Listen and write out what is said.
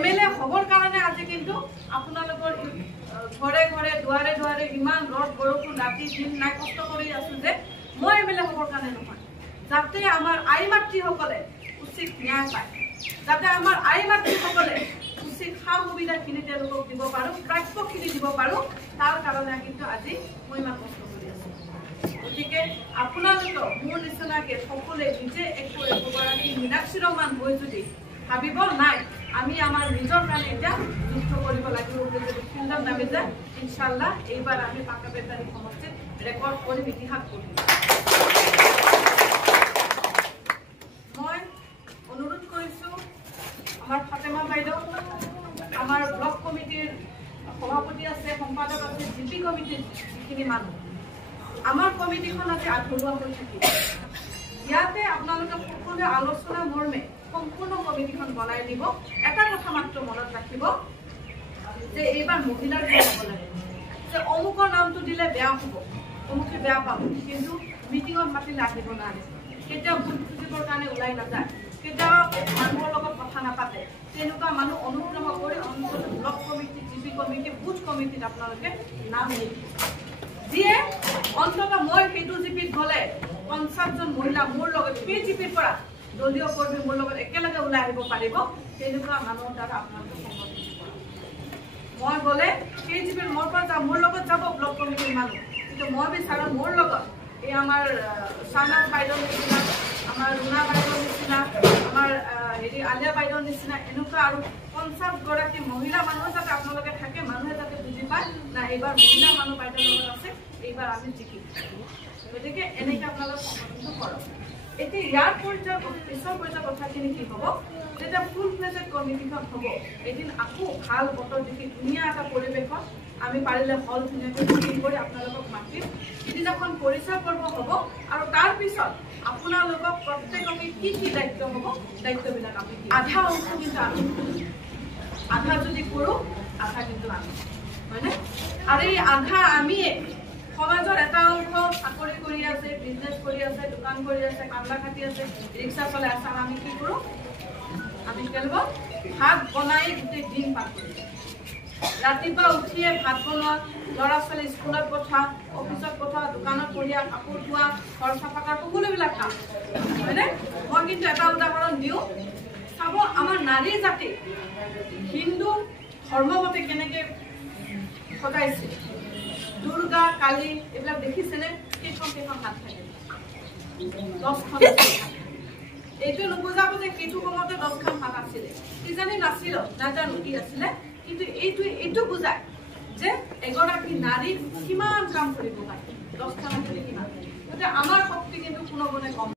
MLA হবৰ কাৰণে আজি কিন্তু আপোনালোকৰ ঘৰে ঘৰে দুৱাৰে দুৱাৰে ইমান ৰদ বৰষুণ ৰাতি দিন নাই কষ্ট কৰি আছো যে মই MLA হবৰ কাৰণে নহয়, যাতে আমাৰ আই মাতৃসকলে উচিত ন্যায় পায়, যাতে আমাৰ আই মাতৃসকলে উচিত সা সুবিধাখিনি তেওঁলোকক দিব পাৰো, প্ৰাপ্যখিনি দিব পাৰো, তাৰ কাৰণে কিন্তু আজি মই ইমান কষ্ট কৰি আছো। গতিকে আপোনালোকক মোৰ নিচিনাকে সকলোৱে নিজে একগৰাকী মীনাক্ষীৰমান হৈ যদি ভাবিব নাই আমি আমাৰ নিজৰ কাৰণে এতিয়া যুদ্ধ কৰিব লাগিব বুলি যদি চিন্তাত নামি যায়, ইনশাল্লাহ এইবাৰ আমি পাকাবেতাৰী সমষ্টিত ৰেকৰ্ড কৰিম, ইতিহাস কৰিম। মই অনুৰোধ কৰিছো আমাৰ ফাতেমা বাইদেউ, আমাৰ ব্লক কমিটিৰ সভাপতি আছে, সম্পাদক আছে, জিপি কমিটিৰ যিখিনি মানুহ, আমাৰ কমিটিখন আজি আধৰুৱা হৈ থাকিব। ইয়াতে আপোনালোকে সকলোৱে আলোচনা মৰ্মে সম্পূৰ্ণ কমিটিখন বনাই দিব। এটা কথা মাত্ৰ মনত ৰাখিব যে এইবাৰ মহিলাৰ ভোট হ'ব লাগে, যে অমুকৰ নামটো দিলে বেয়া হ'ব, অমুকে বেয়া পাব, কিন্তু মিটিঙত মাতিলে আহিব নোৱাৰে, কেতিয়াও ভোট খুজিবৰ কাৰণে ওলাই নাযায়, কেতিয়াও মানুহৰ লগত কথা নাপাতে, তেনেকুৱা মানুহ অনুগ্ৰহ কৰি অন্তত block committee, GP committee, booth কমিটিত আপোনালোকে নাম নিদিব। যিয়ে অন্তত মই সেইটো জিপিত গ'লে 50জন মহিলা মোৰ লগত সেই জিপিৰ পৰা দলীয় কৰ্মী মোৰ লগত একেলগে ওলাই আহিব পাৰিব, তেনেকুৱা মানুহৰ দ্বাৰা আপোনালোকে সংগঠিত কৰক। মই গ'লে সেই জিপিৰ মোৰ পৰা মোৰ লগত যাব ব্লক কমিটিৰ মানুহ, কিন্তু মই বিচাৰোঁ মোৰ লগত এই আমাৰ চানাজ বাইদেউৰ নিচিনা, আমাৰ ৰুণা বাইদেউৰ নিচিনা, আমাৰ আলিয়া বাইদেউৰ নিচিনা এনেকুৱা আৰু 50গৰাকী মহিলা মানুহ যাতে আপোনালোকে থাকে, মানুহে যাতে বুজি পায় না এইবাৰ মহিলা মানুহ বাইদেউৰ লগত আছে, এইবাৰ আমি জিকিম। গতিকে এনেকৈ আপোনালোকে সংগঠিত কৰক। এতিয়া ইয়াৰ পিছৰ পৰ্যায়ৰ কথাখিনি কি হ'ব, যেতিয়া ফুল ফ্লেজেড কমিটিখন হ'ব, এদিন আকৌ ভাল বতৰ দেখি ধুনীয়া এটা পৰিৱেশত আমি পাৰিলে হল ধুনীয়াকৈ মিটিং কৰি আপোনালোকক মাতিম। সিদিনাখন পৰিচয় পৰ্ব হ'ব আৰু তাৰপিছত আপোনালোকক প্ৰত্যেককে কি কি দায়িত্ব হ'ব, দায়িত্ববিলাক আমি আধা অংশ কিন্তু আমি আধা যদি কৰোঁ, আধা কিন্তু আমি, হয়নে? আৰু এই আধা আমিয়ে সমাজৰ এটা অংশ চাকৰি কৰি আছে, বিজনেছ কৰি আছে, দোকান কৰি আছে, কান্দা কাটি আছে, ৰিক্সা চলাই আছে, আৰু আমি কি কৰোঁ, আমি কেৱল ভাত বনাই গোটেই দিন পাৰ কৰোঁ। ৰাতিপুৱা উঠিয়ে ভাত বনোৱা, ল'ৰা ছোৱালী স্কুলত পঠোৱা, অফিচত পঠোৱা, দোকানত পঢ়িয়া, কাপোৰ ধোৱা, ঘৰ চাফা কৰা, সকলোবিলাক কাম, হয়নে? মই কিন্তু এটা উদাহৰণ দিওঁ, চাব আমাৰ নাৰী জাতি হিন্দু ধৰ্মমতে কেনেকৈ সজাইছে, দুৰ্গা কালী এইবিলাক দেখিছেনে? কেইখন হাত থাকে, 10খন। এইটো নুবুজাব যে সেইটো সময়তে 10খন হাত আছিলে, কিজানি নাছিল, নাজানো কি আছিলে, কিন্তু এইটো বুজায় যে এগৰাকী নাৰী কিমান কাম কৰিব পাৰে, 10খন কিমান। গতিকে আমাৰ শক্তি কিন্তু কোনো গুণে কম।